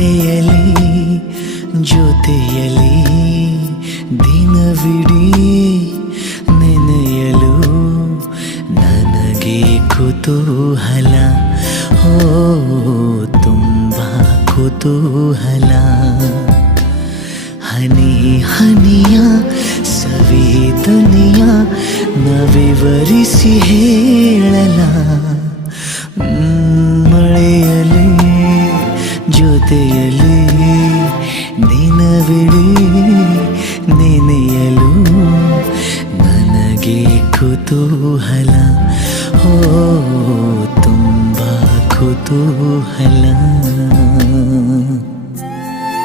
ಮಳೆಯಲಿ ಜೊತೆಯಲಿ ದಿನವಿಡೀ ನೆನೆಯಲು ನನಗೆ ಕುತೂಹಲ. ಓ ತುಂಬ ಕುತೂಹಲ. ಹನಿ ಹನಿಯ ಸವಿದನಿಯ ನವಿವರಿಸಿ ಹೇಳಲ. ಮಳೆಯಲಿ ಜೊತೆಯಲಿ ದಿನವಿಡೀ ನೆನೆಯಲು ನನಗೆ ಕುತೂಹಲ. ಓ ತುಂಬ ಕುತೂಹಲ.